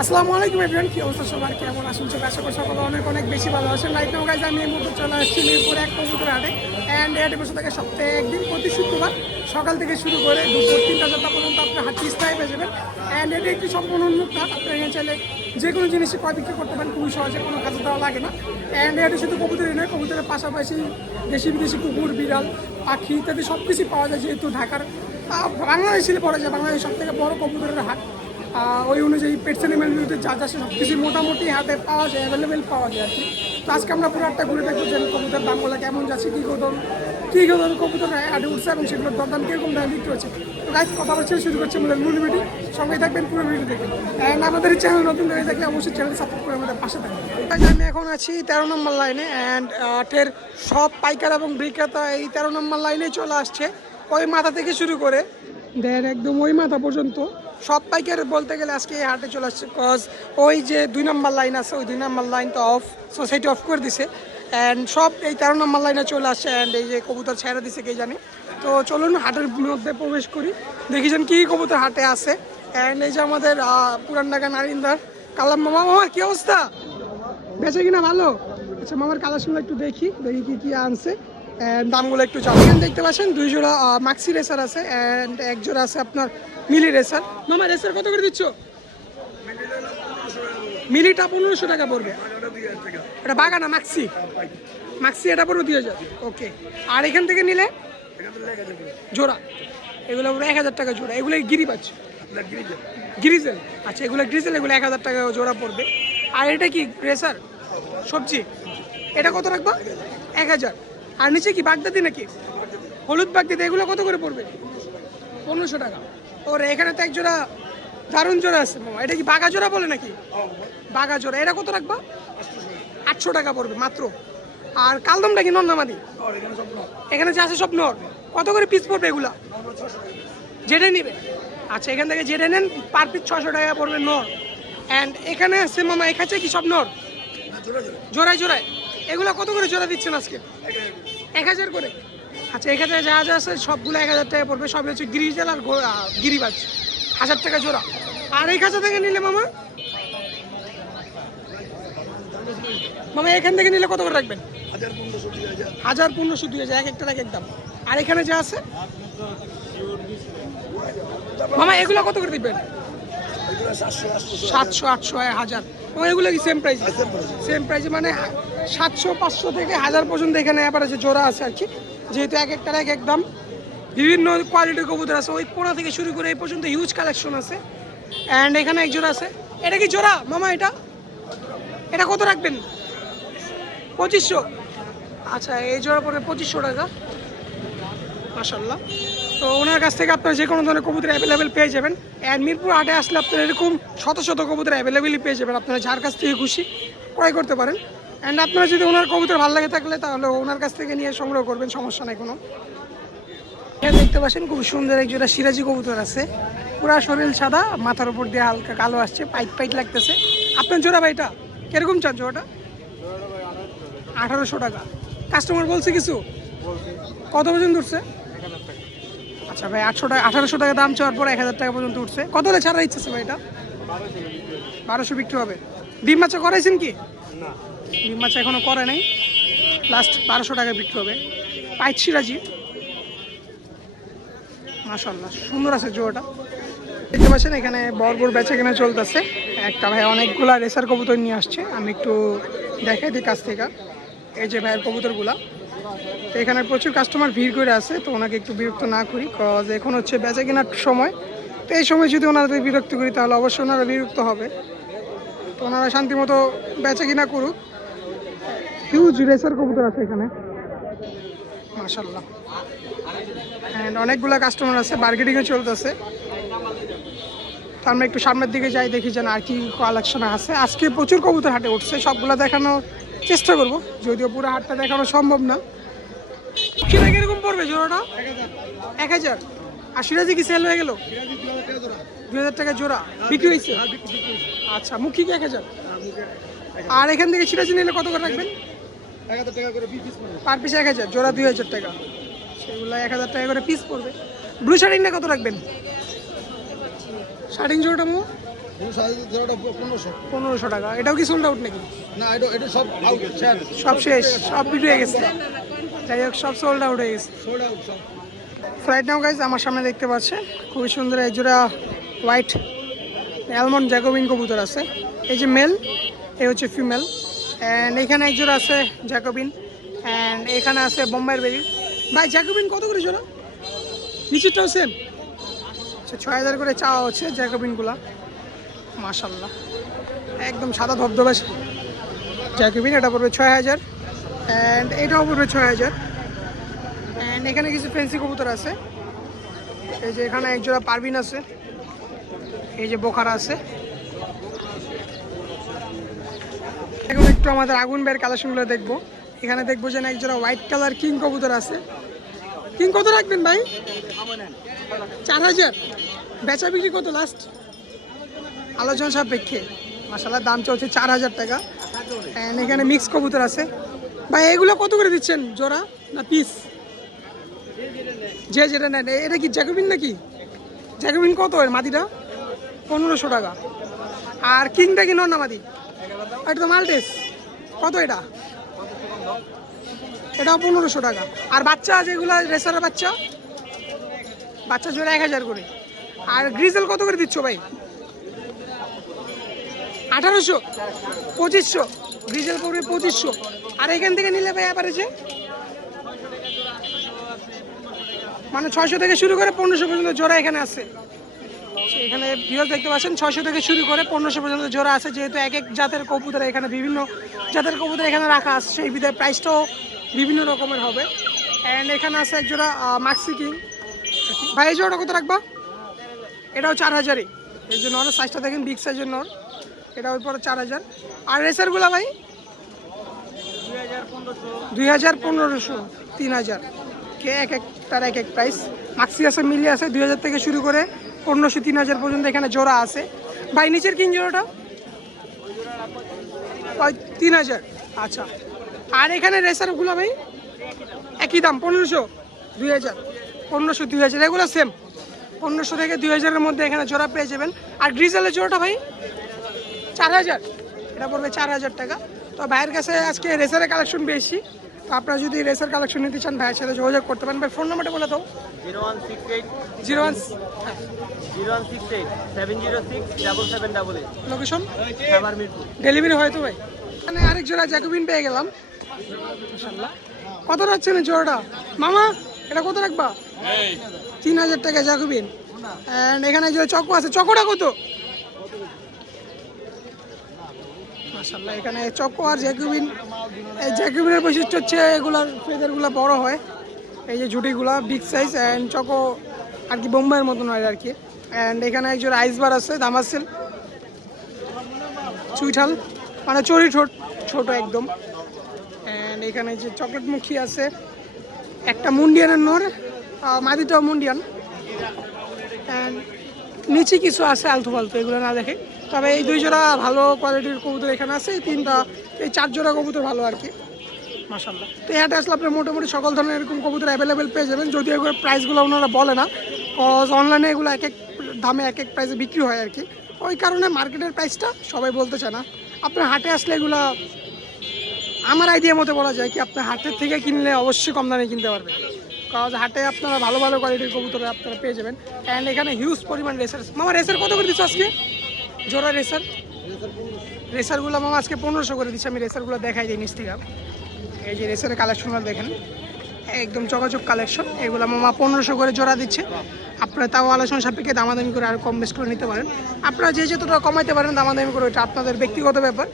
আসসালামু আলাইকুম এভরিওয়ান, কি অবস্থা সবার, কেমন আছেন? আশা করি সকলে অনেক অনেক বেশি ভালো আছেন। রাইট নাও গাইজ, আমি এই মুহূর্তে চলে আসছি মিরপুর এক কবুতর হাটে। অ্যান্ড এই হাটে বসে থাকে সপ্তাহে একদিন, প্রতি শুক্রবার সকাল থেকে শুরু করে দুপুর 3টা 4টা পর্যন্ত আপনার হাটটি স্থায়ী পেয়ে যাবেন। অ্যান্ড এটি একটি সম্পূর্ণ উন্মুক্ত হাট। আপনার এখানে চাইলে যে কোনো জিনিসই ক্রয় বিক্রি করতে পারেন খুবই সহজে, কোনো কাজে দেওয়া লাগে না। অ্যান্ড এটি শুধু কবুতরই নয়, কবুতরের পাশাপাশি দেশি বিদেশি কুকুর, বিড়াল, পাখি ইত্যাদি সব কিছুই পাওয়া যায়। যেহেতু ঢাকার বাংলাদেশে পড়ে যায়, বাংলাদেশের সব থেকে বড় কবুতরের হাট। ওই অনুযায়ী পেটস অ্যানিম্যাল রিলেটেড যা যা সব কিছু মোটামুটি হাটে পাওয়া যায়, অ্যাভেলেবেল পাওয়া যায় আর কি। তো আজকে আমরা পুরো হাটটা ঘুরে দেখবো যে কবুতরের দামগুলো কেমন যাচ্ছে, কী ধরনের কবুতর হাটে উঠছে এবং সেগুলোর দরদাম কীরকম দাম বিক্রি হচ্ছে। তো গাইজ কথা বলছে শুরু করছে মূল ভিডিও, সঙ্গে থাকবেন পুরো ভিডিও দেখবেন। অ্যান্ড আমাদের চ্যানেল নতুন হয়ে থাকলে অবশ্যই চ্যানেল সাপোর্ট করে আমাদের পাশে থাকবেন। আমি এখন আছি 13 নম্বর লাইনে। অ্যান্ড হাটের সব পাইকার এবং বিক্রেতা এই 13 নম্বর লাইনে চলে আসছে। ওই মাথা থেকে শুরু করে দেন একদম ওই মাথা পর্যন্ত সব পাইকার বলতে গেলে আজকে এই হাটে চলে আসছে। কজ ওই যে 2 নম্বর লাইন আছে, ওই 2 নম্বর লাইন তো অফ, সোসাইটি অফ করে দিছে। অ্যান্ড সব এই 13 নম্বর লাইনে চলে আসছে। অ্যান্ড এই যে কবুতর ছেড়ে দিছে কে জানে। তো চলুন হাটের মধ্যে প্রবেশ করি, দেখি যেন কী কবুতর হাটে আছে। অ্যান্ড এই যে আমাদের পুরান ঢাকা নারিন্দার কালাম মামা। মামার কী অবস্থা, বেঁচে কিনা ভালো? আচ্ছা, মামার কালেকশনগুলো একটু দেখি কী আনছে। দামগুলো একটু জানি। দেখতে পাচ্ছেন 2 জোড়া মাক্সি রেসার আছে, অ্যান্ড 1 জোড়া আছে আপনার মিলি রেসার। মামা রেসার কত করে দিচ্ছ? মিলিটা 1500 টাকা পড়বে। এটা বাগানা মাক্সি, এটা পড়বে 2000। ওকে। আর এখান থেকে নিলে জোড়া এগুলো পুরো 1000 টাকা জোড়া। এগুলো গিরিবাজ, গ্রিজেল। আচ্ছা, এগুলো গ্রিজেল, এগুলো 1000 টাকা জোড়া পড়বে। আর এটা কি রেসার সবজি, এটা কত রাখবো? 1000। আর নিচে কি বাগদাদি নাকি হলুদ বাগদাদি, এগুলো কত করে পড়বে? 1500 টাকা। ওর এখানে তো এক জোড়া দারুণ জোড়া আছে মামা, এটা কি বাঘা জোড়া বলে নাকি? বাঘা জোড়া, এটা কত রাখবা? 800 টাকা পড়বে মাত্র। আর কালদমটা কি নর নামাদি? এখানে যে আছে সব নর। কত করে পিস পড়বে এগুলা? জেডে নিবে। আচ্ছা, এখান থেকে জেডে নেন, পার পিস 600 টাকা পড়বে নর। অ্যান্ড এখানে আছে মামা, এখানে কি সব নর? জোড়ায় জোড়ায়। এগুলো কত করে জোড়া দিচ্ছেন আজকে? 1000 করে। আচ্ছা, এখানে যা যা আছে সবগুলো 1000 টাকা পড়বে। সবই হচ্ছে গ্রিজেল আর গিরিবাজ, 1000 টাকা জোড়া। আর এই খাঁচা থেকে নিলে মামা এখান থেকে নিলে কত করে রাখবেন? 1000, 1500, 2000, এক একটার এক এক দাম। আর এখানে যা আছে মামা এগুলো কত করে দিবেন? 700, 800, 1000। এগুলো কি সেম প্রাইস? সেম প্রাইসে, মানে 700, 500 থেকে 1000 পর্যন্ত এখানে অ্যাভারেজে জোড়া আছে আর কি। যেহেতু এক একটার এক এক দাম, বিভিন্ন কোয়ালিটির কবুতর আছে। ওই কোনা থেকে শুরু করে এই পর্যন্ত হিউজ কালেকশন আছে। অ্যান্ড এখানে এক জোড়া আছে। এটা কি জোড়া মামা? এটা কত রাখবেন? 2500। আচ্ছা, এই জোড়া পড়বে 2500 টাকা। মাশাআল্লাহ। তো ওনার কাছ থেকে আপনারা যে কোনো ধরনের কবুতর অ্যাভেলেবেল পেয়ে যাবেন। অ্যান্ড মিরপুর হাটে আসলে আপনারা এরকম শত শত কবুতর অ্যাভেলেবেলই পেয়ে যাবেন। আপনারা যার কাছ থেকে খুশি ক্রয় করতে পারেন। অ্যান্ড আপনারা যদি ওনার কবুতর ভালো লাগে থাকলে তাহলে ওনার কাছ থেকে নিয়ে সংগ্রহ করবেন, সমস্যা নেই কোনো। এখানে দেখতে পাচ্ছেন খুব সুন্দর এক জোড়া সিরাজি কবুতর আছে। পুরা শরীর সাদা, মাথার উপর দিয়ে হালকা কালো আসছে, পাইট লাগতেছে। আপনার জোড়া ভাই এটা কিরকম চান জোড়াটা? 1800 টাকা। কাস্টমার বলছে কিছু? কত পর্যন্ত উঠছে? আচ্ছা ভাই, 1800 টাকা দাম চাওয়ার পর 1000 টাকা পর্যন্ত উঠছে। কত হলে ছাড়া ইচ্ছে ভাই? এটা 1200 বিক্রি হবে। ডিম বাচ্চা করাইছেন কি? না, ডিম বাচ্চা এখনো করে নাই। লাস্ট 1200 টাকা বিক্রি হবে। পাইট সিরাজি, মাশাআল্লাহ সুন্দর আছে জোড়াটা। দেখতে পাচ্ছেন এখানে বড় বেচা কেনা চলতেছে। একটা ভাই অনেকগুলা রেসার কবুতর নিয়ে আসছে, আমি একটু দেখাই দিই কাছ থেকে। এই যে ভাইয়ের কবুতরগুলা। তো এখানে প্রচুর কাস্টমার ভিড় করে আছে, তো ওনাকে একটু বিরক্ত না করি, কজ এখন হচ্ছে বেচা কেনার সময়। তো এই সময় যদি ওনাদের বিরক্ত করি তাহলে অবশ্যই ওনারা বিরক্ত হবে। তো ওনারা শান্তি মতো বেচা কিনা করুক। হিউজ রেসার কবুতর আছে এখানে, মাশাআল্লাহ। অ্যান্ড অনেকগুলা কাস্টমার আছে, বার্গেটিংয়ে চলতেছে। তো আমরা একটু সামনের দিকে যাই, দেখি যেন আর কি কালেকশন আছে। আজকে প্রচুর কবুতর হাটে উঠছে, সবগুলো দেখানোর চেষ্টা করব, যদিও পুরো হাটটা দেখানো সম্ভব না। সেটা কিরকম পড়বে জোড়াটা? 1000। আর সিরাজি কি সেল হয়ে গেল? 2000 টাকা জোড়া বিক্রি হয়েছে। আচ্ছা, মুখী কি 1000? আর এখান থেকে সিরাজি নিলে কত করে রাখবেন? 1000 টাকা করে পার পিস। 1000 জোড়া 2000 টাকা। সেগুলো 1000 টাকা করে পিস পড়বে। ব্লু শার্টিংটা কত রাখবেন? শার্টিং জোড়াটা 1500 টাকা। এটাও কি সোল্ড আউট নাকি? না, এটা সব আউট, সব শেষ, সব বিক্রি হয়ে গেছে। যাই হোক, সব সোল্ড আউট হয়ে গেছে। রাইট নাও গাইজ আমার সামনে দেখতে পাচ্ছে খুবই সুন্দর এক জোড়া হোয়াইট অ্যালমন্ড জ্যাকোবিন কবুতর আছে। এই যে মেল, এই হচ্ছে ফিমেল। অ্যান্ড এখানে এক জোড়া আছে জ্যাকোবিন, অ্যান্ড এখানে আছে বোম্বাইয়ের বেরি। ভাই জ্যাকোবিন কত করে জোড়া? নিচেরটাও সেম? আচ্ছা, 6000 করে চাওয়া হচ্ছে জ্যাকোবিনগুলা। মাশাল্লাহ, একদম সাদা ধবধবে জ্যাকোবিন। এটা পড়বে 6000, অ্যান্ড এটাও পড়বে 6000। অ্যান্ড এখানে কিছু ফেন্সি কবুতর আছে। এই যে এখানে এক জোড়া পারবিন আছে, এই যে বোখারা আছে। এখন একটু আমাদের আগুন বের কালেকশনগুলো দেখবো। এখানে দেখবো যে এক জোড়া হোয়াইট কালার কিং কবুতর আছে। কিং কত রাখবেন ভাই? 4000। বেচা বিক্রি কত লাস্ট? আলোচনা সাপেক্ষে। মাশাআল্লাহ, দাম চলছে 4000 টাকা। অ্যান্ড এখানে মিক্স কবুতর আছে। ভাই এগুলো কত করে দিচ্ছেন, জোড়া না পিস? যে যেটা নেন। এটা কি জ্যাকোবিন নাকি? জ্যাকোবিন কত এর মাদিটা? 1500 টাকা। আর কিংটা কি নর না মাদি? এটা তো মাল্টেস। কত এটা? এটাও 1500 টাকা। আর বাচ্চা যেগুলো রেসারের বাচ্চা, বাচ্চা জোড়া 1000 করে। আর গ্রিজেল কত করে দিচ্ছ ভাই? 1800, 2500। গ্রিজেল পড়বে 2500। আর এখান থেকে নিলে ভাই অ্যাভারেজে মানে 600 থেকে শুরু করে 1500 পর্যন্ত জোড়া এখানে আছে। এখানে ভিউয়ার দেখতে পাচ্ছেন 600 থেকে শুরু করে 1500 পর্যন্ত জোড়া আছে। যেহেতু এক এক জাতের কবুতর এখানে, বিভিন্ন জাতের কবুতর এখানে রাখা আছে, সেই বিধায় প্রাইসটাও বিভিন্ন রকমের হবে। অ্যান্ড এখানে আছে এক জোড়া মাক্সি কিং। ভাই এই জোড়াটা কত রাখবা? এটাও 4000-ই। এই যে নর সাইজটা দেখেন, বিগ সাইজের নর। এটা ওই পরে 4000। আর রেসারগুলা ভাই 2000, 1500, 3000। কে এক একটার এক এক প্রাইস। মাক্সি আছে, মিলি আছে 2000 থেকে শুরু করে 1500, 3000 পর্যন্ত এখানে জোড়া আছে। ভাই নিচের কিং জোড়াটা 3000। আচ্ছা, আর এখানে রেসারগুলো ভাই একই দাম 1500, 2000, 1500, 2000। এগুলো সেম 1500 থেকে 2000-এর মধ্যে এখানে জোড়া পেয়ে যাবেন। আর গ্রিজেলের জোড়াটা ভাই 4000। এটা পড়বে 4000 টাকা। তো ভাইয়ের কাছে আজকে রেসারের কালেকশন বেশি। তো আপনারা যদি রেসার কালেকশন নিতে চান ভাইয়ের সাথে যোগাযোগ করতে পারেন। ভাই ফোন নাম্বারটা বলে দাও। 0168 লোকেশন মিরপুর। ডেলিভারি হয় তো ভাই? এখানে আরেক জোড়া জ্যাকোবিন পেয়ে গেলাম। মাশাআল্লাহ, কত রাখছেন এই জোড়াটা মামা? এটা কত রাখবা? 3000 টাকা জ্যাকোবিন। অ্যান্ড এখানে এক জোড়া চকো আছে। চকোটা কত? মাশাআল্লাহ, এখানে চকো আর জ্যাকোবিন। এই জ্যাকোবিনের বৈশিষ্ট্য হচ্ছে এগুলার ফেদারগুলো বড় হয়, এই যে জুটিগুলা বিগ সাইজ। অ্যান্ড চকো আর কি বোম্বাইয়ের মতন হয় আর কি। অ্যান্ড এখানে একজন আইসবার আছে, দামাসিল, চুইঠাল মানে চড়ি ঠোঁট, ছোট একদম। অ্যান্ড এখানে যে চকলেট মুখী আছে, একটা মুন্ডিয়ানের নর, মাদিটাও মুন্ডিয়ান। অ্যান্ড নিচে কিছু আছে আলতু ফালতু, এগুলো না দেখে। তবে এই 2 জোড়া ভালো কোয়ালিটির কবুতর এখানে আছে। এই 4 জোড়া কবুতর ভালো আর কি। মাশাআল্লাহ, তো এটা আসলে আপনি মোটামুটি সকল ধরনের এরকম কবুতর অ্যাভেলেবেল পেয়ে যাবেন। যদিও এগুলো প্রাইসগুলো ওনারা বলে না, কজ অনলাইনে এগুলো এক এক দামে এক এক প্রাইসে বিক্রি হয় আর কি। ওই কারণে মার্কেটের প্রাইসটা সবাই বলতে চায় না। আপনার হাটে আসলে এগুলো আমার আইডিয়া মতো বলা যায় কি, আপনার হাটের থেকে কিনলে অবশ্যই কম দামে কিনতে পারবেন। কারণ হাটে আপনারা ভালো ভালো কোয়ালিটির কবুতর আপনারা পেয়ে যাবেন। অ্যান্ড এখানে হিউজ পরিমাণ রেসার। মামা রেসার কত করে দিচ্ছ আজকে জোড়া? রেসারগুলো মামা আজকে 1500 করে দিচ্ছে। আমি রেসারগুলো দেখাই দিই নিচ থেকে। এই যে রেসারের কালেকশনগুলো দেখেন, একদম চকাচক কালেকশন। এগুলো মামা 1500 করে জোড়া দিচ্ছে। আপনারা তাও আলোচনা সাপেক্ষে দামাদামি করে আর কম বেশ করে নিতে পারেন। আপনারা যে যতটা কমাইতে পারেন দামাদামি করে, এটা আপনাদের ব্যক্তিগত ব্যাপার।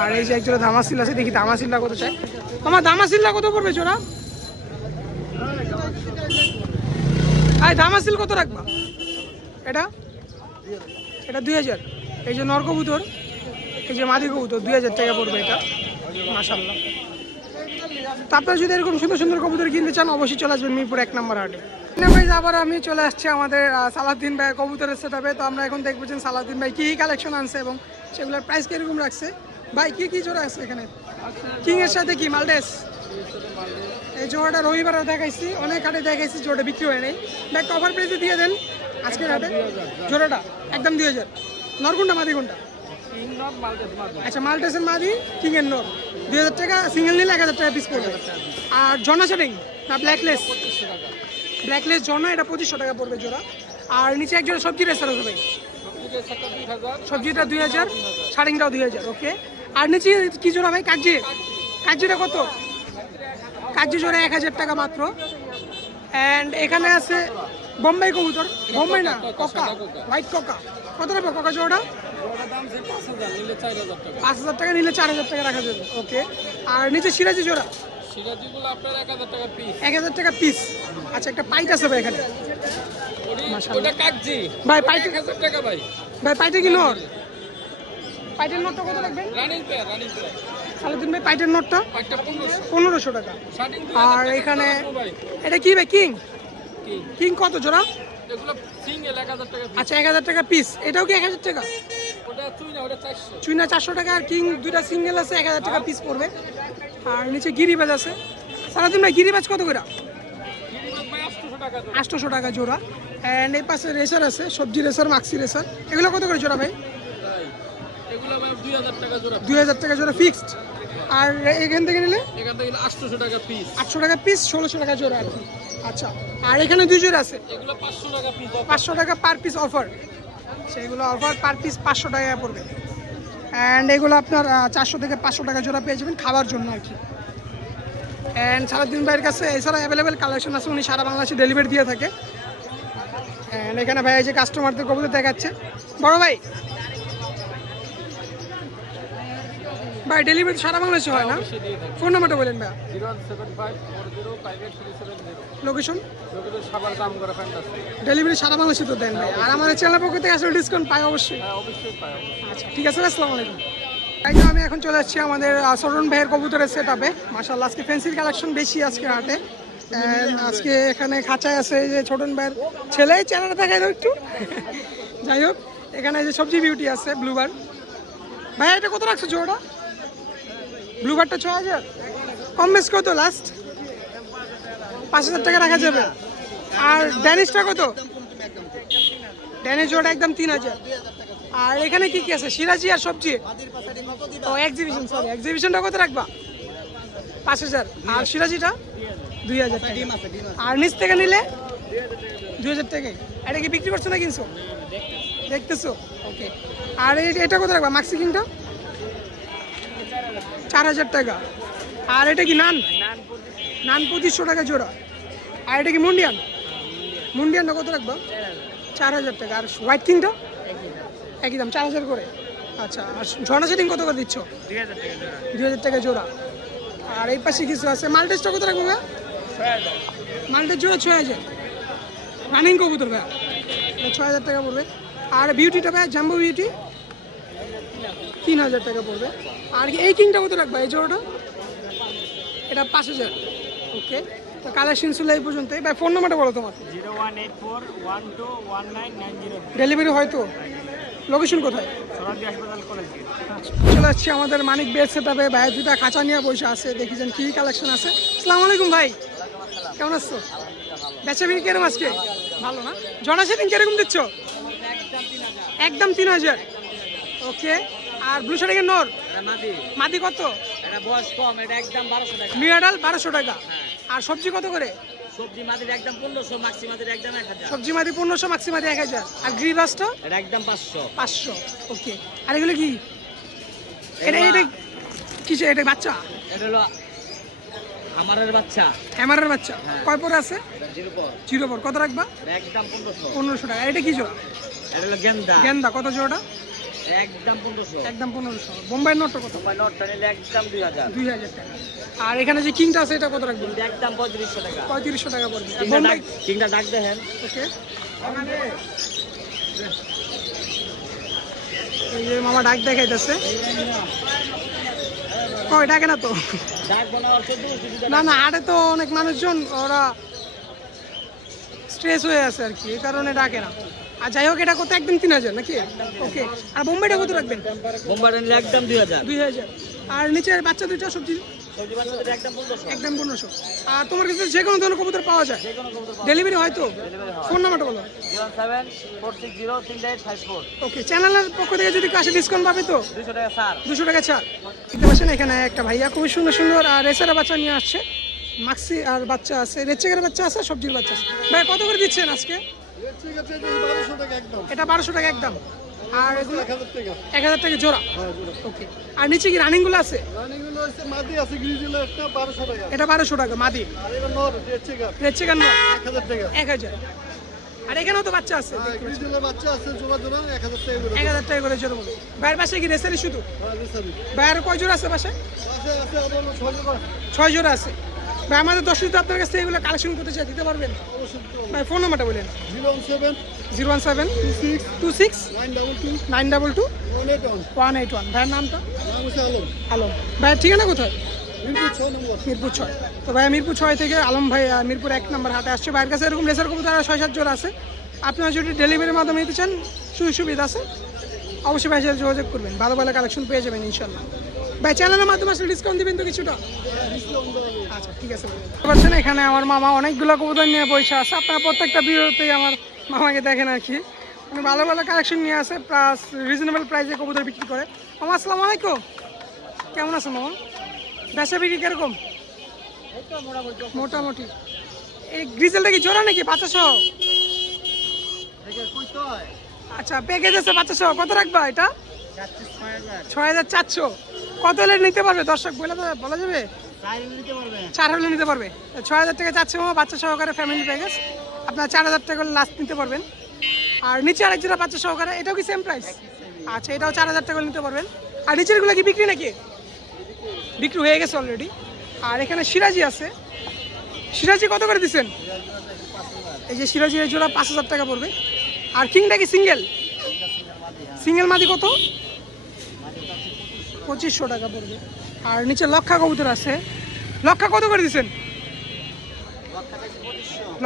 আর এই যে একজোড়া দামাসিল আছে, দেখি দামাসিলটা কত চাই। আমার দামাসিলটা কত পড়বে জোড়া? আর দামাসিল কত রাখবা? এটা 2000। এই যে নর কবুতর, এই যে মাদি কবুতর 2000 টাকা পড়বে এটা। মাশাআল্লাহ, তো আপনারা যদি এরকম সুন্দর সুন্দর কবুতর কিনতে চান অবশ্যই চলে আসবেন মিরপুর 1 নম্বর হাটে। আবার আমি চলে আসছি আমাদের সালাউদ্দিন ভাই কবুতরের সেটআপে। তো আমরা এখন দেখবেন সালাউদ্দিন ভাই কী কালেকশন আনছে এবং সেগুলোর প্রাইস কীরকম রাখছে। ভাই কী জোড়া আছে এখানে? কিংয়ের সাথে কি মালটেস? এই জোড়াটা রবিবারে দেখাইছি, অনেক হাটে দেখাইছি, জোড়াটা বিক্রি হয় নাই। ভাই কভার প্রাইসে দিয়ে দেন। আজকের হাটে জোড়াটা একদম 2000। নর কোনটা মাদি কোনটা? আচ্ছা মাল্টেসের মাদি কিং এর নর 2000 টাকা, সিঙ্গেল নিলে 1000 টাকা পিস পড়বে। আর জনা সেটিং না ব্ল্যাকলেস? ব্ল্যাকলেস জনা, এটা 2500 টাকা পড়বে জোড়া। আর নিচে এক জোড়া সবজি রেসার আছে ভাই, সবজিটা 2000, শাড়িংটাও 2000। ওকে। আর নিচে কি জোড়া ভাই? কাগজি, কাগজিটা কত? কাগজি জোড়া 1000 টাকা মাত্র। অ্যান্ড এখানে আছে বোম্বাই কবুতর, বোম্বাই না ককা, হোয়াইট ককা। কত টাকা ককা জোড়া? 5000 টাকা, নিলে 4000 টাকা রাখা যাবে। ওকে। আর নিচে সিরাজি জোড়া 1000 টাকা পিস। আচ্ছা একটা পাইট আছে ভাই এখানে ভাই, পাইট ভাই, পাইটে কি নর? পাইটের নোটটা কত রাখবেন? সালাদিন ভাই পাইটের নোটটা 1500 টাকা। আর এখানে এটা কি ভাই? কিং, কিং কত জোড়া? আচ্ছা 1000 টাকা পিস। এটাও কি 1000 টাকা? চুইনা 400 টাকা। আর কিং দুইটা সিঙ্গেল আছে, 1000 টাকা পিস পড়বে। আর নিচে গিরিবাজ আছে। সালাদিন ভাই গিরিবাজ কত করে? 800 টাকা জোড়া। অ্যান্ড এই পাশে রেসার আছে, সবজি রেসার, মাক্সি রেসার। এগুলো কত করে জোড়া ভাই? 2000 টাকা জোড়া ফিক্সড। আর এখান থেকে নিলে 800 টাকা পিস, 800 টাকা পিস, 1600 টাকা জোড়া আর কি। আচ্ছা। আর এখানে দুই জোড়া আছে, 500 টাকা পার পিস অফার। সেগুলো অফার পার পিস 500 টাকা পড়বে। অ্যান্ড এগুলো আপনার 400 থেকে 500 টাকা জোড়া পেয়ে যাবেন খাবার জন্য আর কি। অ্যান্ড সারাদিন ভাইয়ের কাছে এছাড়া অ্যাভেলেবেল কালেকশন আছে, উনি সারা বাংলাদেশে ডেলিভারি দিয়ে থাকে। অ্যান্ড এখানে ভাই এই যে কাস্টমারদের কবুতর দেখাচ্ছে। বড় ভাই, ভাই ডেলিভারি সারা বাংলাদেশে হয় না? ফোন নাম্বারটা বলেন ভাই। 0175405870। লোকেশন? সাভার দামগড়া ফ্যান্টাসি। ডেলিভারি সারা বাংলাদেশে তো দেন ভাই। আর আমাদের চ্যানেল পক্ষ থেকে আসলে ডিসকাউন্ট পাই অবশ্যই। অবশ্যই পাই। আচ্ছা ঠিক আছে, আসসালামু আলাইকুম। তাই তো আমি এখন চলে আসছি আমাদের সরণ ভাইয়ের কবুতরের সেট আপে। মাশাআল্লাহ আজকে ফ্যান্সির কালেকশন বেশি আজকে হাটে। And আজকে এখানে খাঁচায় আছে এই যে ছোটন ভাইয়ের ছেলে, চ্যানেলটা দেখাই দাও একটু। যাই হোক, এখানে এই যে সবজি বিউটি আছে ব্লুবার। ভাই এটা কত রাখছো জোড়া? ব্লুবারটা 6000। কম বেশ কত লাস্ট? 5000 টাকা রাখা যাবে। আর ড্যানিশটা কত? ড্যানিশ জোড়া একদম 3000। আর এখানে কি কি আছে? সিরাজি আর সবজি। ও এক্সিবিশন, সরি এক্সিবিশনটা কত রাখবা? 5000। আর সিরাজিটা 2000 টাকা। আর নিচ থেকে নিলে 2000 টাকায়। এটা কি বিক্রি করছো না কিনছো? দেখতেছো। ওকে। আর এটা কত রাখবা? মাক্সি কিংটা 4000 টাকা। আর এটা কি নান? নান 2500 টাকা জোড়া। আর এটা কি মুন্ডিয়ান? মুন্ডিয়ানটা কত রাখবা? 4000 টাকা। আর হোয়াইট কিংটা একই দাম 4000 করে। আচ্ছা। আর ঝর্ণা সেটিং কত করে দিচ্ছ? 2000 টাকা জোড়া। আর এই পাশে কিছু আছে। মাল্টেসটা কত রাখবো ভাইয়া? মাল্টেস জোড়া 6000। রানিং কবুতর ভাইয়া, 6000 টাকা পড়বে। আর বিউটিটা ভাইয়া জাম্বো বিউটি 3000 টাকা পড়বে। আর এই কিংটা কত রাখবা এই জোড়াটা? এটা 5000। ওকে। তো কালেকশন ছিল এই পর্যন্তই। ভাই ফোন নাম্বারটা বলো তোমার। 0184121909। ডেলিভারি হয়তো? লোকেশন কোথায়? চলে আসছি আমাদের মানিক বেড সেটআপে। ভাই দুটা খাঁচা নিয়ে বসে আছে, দেখি যেন কি কালেকশন আছে। আসসালামু আলাইকুম ভাই, কেমন আছো? বেচা বিক্রি কিরকম আজকে? ভালো না? জনা সেটিং কিরকম দিচ্ছ? একদম 3000। ওকে। আর ব্লু শার্টিংয়ের নর মাদি কত? এটা বয়স কম, এটা একদম 1200 টাকা। নিউ অ্যাডাল 1200 টাকা। আর সবজি কত করে? সবজি মাদির একদম 1500, মাক্সি মাদির একদম 1000। সবজি মাদি 1500, মাক্সি মাদি 1000। আর গ্রিবাসটা এটা একদম 500। ওকে। আর এগুলো কি? এটা কিসে? এটা বাচ্চা? এটা হলো আমারের বাচ্চা, হ্যামারের বাচ্চা। কয় পরে আছে? 0 পর। 0 পর। কত রাখবা? এটা একদম 1500। 1500 টাকা। এটা কি জোড়া? এটা হলো গেন্দা। গেন্দা কত জোড়াটা? একদম 1500। একদম 1500। বোম্বাই নটটা কত? মোবাইল নটটা নিলে একদম 2000। 2000 টাকা। আর এখানে যে কিংটা আছে এটা কত রাখবেন? এটা একদম 3500 টাকা। 3500 টাকা পড়বে। আর বোম্বাই কিংটা ডাক দেখেন। ওকে। এই যে মামা ডাক দেখাইতেছে। কই ডাকে না তো? ডাক বানাওয়ার 1400 না না, হাটে তো অনেক মানুষজন, ওরা স্ট্রেস হয়ে আছে আর কি, এই কারণে ডাকে না। আর যাই হোক, এটা কত? একদম 3000 নাকি? ওকে। আর বোম্বাইটা কত রাখবেন? বোম্বাইটা নিলে একদম 2000। 2000। আর নিচের বাচ্চা দুইটা সবজি সবজি বাচ্চাদের একদম 1500 একদম 1500। আর তোমার কাছে যে কোনো ধরনের কবুতর পাওয়া যায়? যে কোনো কবুতর পাওয়া ডেলিভারি হয় তো? ডেলিভারি হয়। ফোন নাম্বারটা বলো। 074603854। ওকে, চ্যানেলের পক্ষ থেকে যদি কাছে ডিসকাউন্ট পাবে তো? 200 টাকা স্যার। 200 টাকা ছাড়। দেখতে পাচ্ছেন এখানে একটা ভাইয়া খুবই সুন্দর সুন্দর আর রেসারের বাচ্চা নিয়ে আসছে। মাক্সি আর বাচ্চা আছে, রেচেকের বাচ্চা আছে, সবজির বাচ্চা আছে। ভাই কত করে দিচ্ছেন আজকে? এটা 1200 টাকা একদম। আর এগুলো 1000 টাকা জোড়া। ওকে, আর নিচে কি রানিংগুলো আছে? এটা 1200 টাকা মাদি। রেচেকার নর 1000। আর এখানেও তো বাচ্চা আছে, 1000 টাকা করে জোড়া বলো। ভাইয়ের পাশে কি রেসারি শুধু? ভাইয়ের কয় জোড়া আছে পাশে? 6 জোড়া আছে। ভাই আমাদের দর্শক তো আপনার কাছ থেকে এগুলো কালেকশন করতে চাই, দিতে পারবেন? ভাই ফোন নাম্বারটা বলেন। 01726 922 181। ভাইয়ের নামটা? আলম। ভাইয়ের ঠিকানা কোথায়? মিরপুর 6। তো ভাই মিরপুর 6 থেকে আলম ভাই মিরপুর 1 নম্বর হাটে আসছে। ভাইয়ের কাছে এরকম রেসার কবুতর 6-7 জোড়া আছে। আপনারা যদি ডেলিভারির মাধ্যমে নিতে চান সুযোগ সুবিধা আছে, অবশ্যই ভাইয়ের সাথে যোগাযোগ করবেন, ভালো ভালো কালেকশন পেয়ে যাবেন ইনশাল্লাহ। ভাই চ্যানেলের মাধ্যমে আসলে ডিসকাউন্ট দিবেন তো কিছুটা? আচ্ছা ঠিক আছে। বুঝতে পারছেন এখানে আমার মামা অনেকগুলো কবুতর নিয়ে বসে আছে। আপনারা প্রত্যেকটা ভিডিওতেই আমার মামাকে দেখেন আর কি, মানে ভালো ভালো কালেকশন নিয়ে আসে, প্লাস রিজনেবল প্রাইসে কবুতর বিক্রি করে। মামা আসসালামু আলাইকুম, কেমন আছেন মামা? ব্যবসা বিক্রি কিরকম? মোটামুটি। এই গ্রিজেলটা কি জোড়া নাকি বাচ্চা সহ? আচ্ছা প্যাকেজ আছে বাচ্চা সহ। কত রাখবা এটা? 6400। কত হলে নিতে পারবে দর্শক বলা যাবে? 4 হলে নিতে পারবে। 6000 টাকা চাচ্ছে মামা বাচ্চা সহকারে ফ্যামিলি প্যাকেজ। আপনার 4000 টাকা লাস্ট নিতে পারবেন। আর নিচে আরেক জোড়া বাচ্চা সহকারে, এটাও কি সেম প্রাইস? আচ্ছা এটাও 4000 টাকা নিতে পারবেন। আর নিচেরগুলো কি বিক্রি নাকি? বিক্রি হয়ে গেছে অলরেডি। আর এখানে সিরাজি আছে। সিরাজি কত করে দিচ্ছেন? এই যে সিরাজি এই জোড়া 5000 টাকা পড়বে। আর কিংটা কি সিঙ্গেল? সিঙ্গেল মাদি কত? 2500 টাকা পড়বে। আর নিচে লক্ষা কবুতর আছে। লক্ষা কত করে দিচ্ছেন?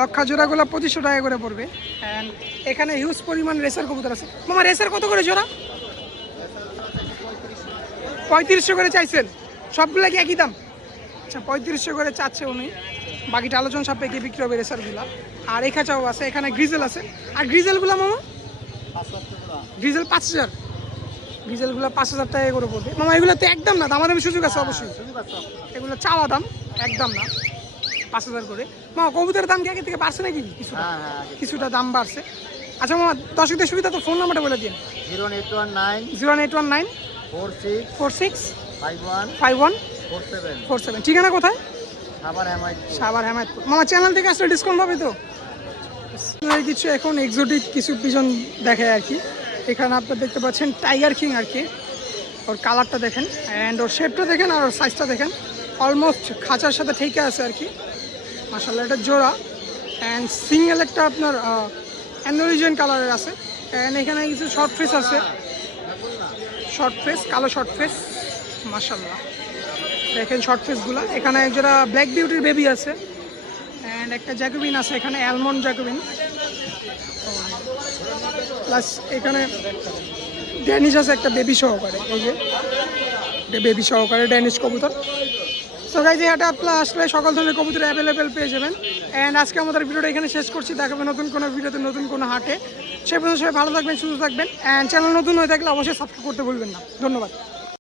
লক্ষা জোড়াগুলো 2500 টাকা করে পড়বে। অ্যান্ড এখানে হিউজ পরিমাণ রেসার কবুতর আছে। মামা রেসার কত করে জোড়া? 3500 করে চাইছেন। সবগুলা কি একই দাম? আচ্ছা 3500 করে চাচ্ছে উনি। বাকিটা আলোচনা সাপেক্ষে বিক্রি হবে রেসারগুলা। আর এই খাঁচাও আছে, এখানে গ্রিজেল আছে। আর গ্রিজেলগুলো মামা? গ্রিজেল 5000। গ্রিজেলগুলো 5000 টাকা করে পড়বে। মামা এগুলো তো একদম না, দামাদামি সুযোগ আছে অবশ্যই। এগুলো চাওয়া দাম, একদম না, 5000 করে। মামা কবুতরের দাম কি আগে থেকে বাড়ছে নাকি? কিছুটা দাম বাড়ছে। আচ্ছা মামা দর্শকদের সুবিধা তো ফোন নাম্বারটা বলে দিন। 08194 46 51 47। ঠিকানা কোথায়? সাভার হেমায়তপুর। মামা চ্যানেল থেকে আসলে ডিসকাউন্ট পাবে তো? কিছু এখন এক্সোটিক কিছু পিজন দেখায় আর কি। এখানে আপনারা দেখতে পাচ্ছেন টাইগার কিং আর কি। ওর কালারটা দেখেন অ্যান্ড ওর শেপটা দেখেন আর ওর সাইজটা দেখেন, অলমোস্ট খাঁচার সাথে ঠেকে আছে আর কি। মাশাআল্লাহ এটা জোড়া অ্যান্ড সিঙ্গেল একটা আপনার অ্যান্ডোরিজিয়ান কালারের আছে। অ্যান্ড এখানে কিছু শর্ট ফেস আছে, শর্ট ফেস, কালো শর্ট ফেস। মাশাআল্লাহ দেখেন শর্ট ফেসগুলো। এখানে যারা ব্ল্যাক বিউটির বেবি আছে অ্যান্ড একটা জ্যাকোবিন আছে এখানে, অ্যালমন্ড জ্যাকোবিন। প্লাস এখানে ড্যানিশ আছে একটা বেবি সহকারে, এই যে বেবি সহকারে ড্যানিশ কবুতর। সো গাইজ এই হাটে আপনারা আসলে সকল ধরনের কবুতর অ্যাভেলেবেল পেয়ে যাবেন। অ্যান্ড আজকে আমাদের ভিডিওটা এখানে শেষ করছি। দেখাবে নতুন কোনো ভিডিওতে নতুন কোনো হাটে। সে পর্যন্ত সবাই ভালো থাকবেন, সুস্থ থাকবেন। অ্যান্ড চ্যানেল নতুন হয়ে থাকলে অবশ্যই সাবস্ক্রাইব করতে ভুলবেন না। ধন্যবাদ।